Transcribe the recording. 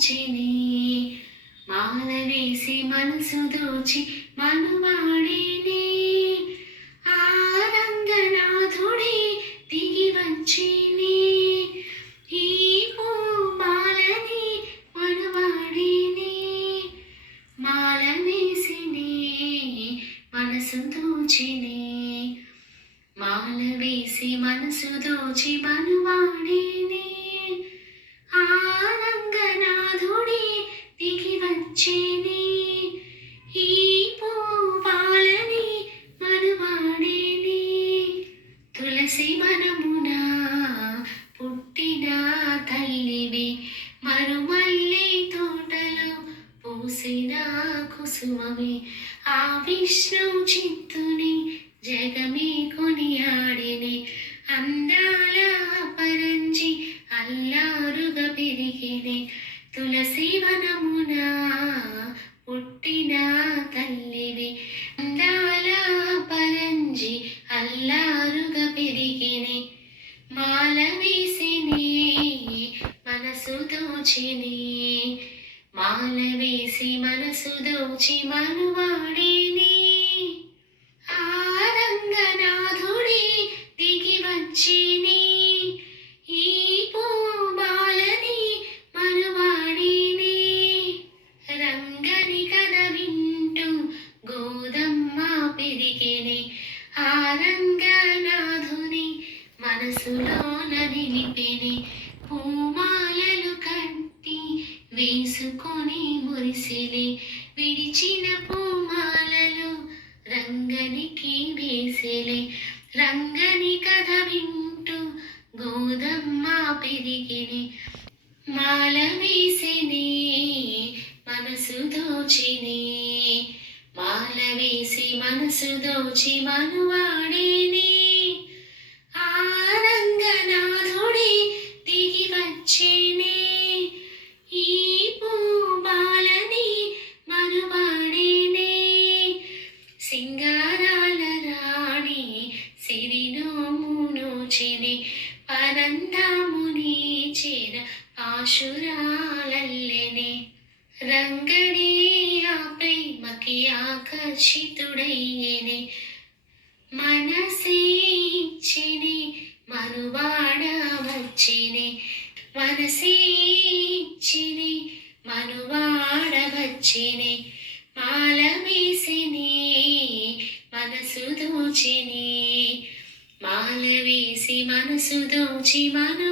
దోచిని మాల వేసి మనసు దోచి మనువాడిని ఆ రంగనాథుడే దిగి వచ్చిని ఈ పూమాలని మనువాడిని మాల వేసిని మనసు దోచిని మాల వేసి మనసు దోచి మనువాడిని ఆ రంగనాథుడే దిగి వచ్చిని ఈ పూపాలని మనువాడిని తులసి వనమున పుట్టిన తల్లివి మరుమల్లి తోటలో పూసిన కుసుమవి ఆ విష్ణు చిత్తుని జగమే కొనియాడిని అందాల పరంజి అల్లారుగా పెరిగిని తులసి వనమున పుట్టిన తల్లివి అందాల పరంజి అల్లారుగా పెరిగిని మాల వేసిని మనసు దోచిని మాల వేసి మనసు దోచి మనువాడిని ఆ రంగనాథుడే దిగి వచ్చిని ఈ పూమాలని మనువాడిని రంగని కథ వింటూ గోదమ్మ పెరిగిని ఆ రంగనాథుని మనసులోన నిలిపిని పూమాలలు కట్టి వేసుకొని మురిసిలి విడిచిన పూమాలలు రంగనికి వేసిలే రంగని కథ వింటూ గోదమ్మ పెరిగిని మాల వేసిని మనసు దోచిని మాల వేసి మనసు దోచి మనువాడిని ఆ రంగనాథుడే దిగి వచ్చిని ఈ పూబాలని మనువాడిని సింగారాల రాణి సిరినోము నోచిని పరందాముని చేర పాశురాలల్లెని రంగడి ఆ ప్రేమకి ఆకర్షితుడయ్యని మనసిచ్చిని మనువాడ వచ్చిని మనసిచ్చిని మనువాడ వచ్చిని మాల వేసిని మనసు దోచిని మాల వేసి మనసు దోచి మను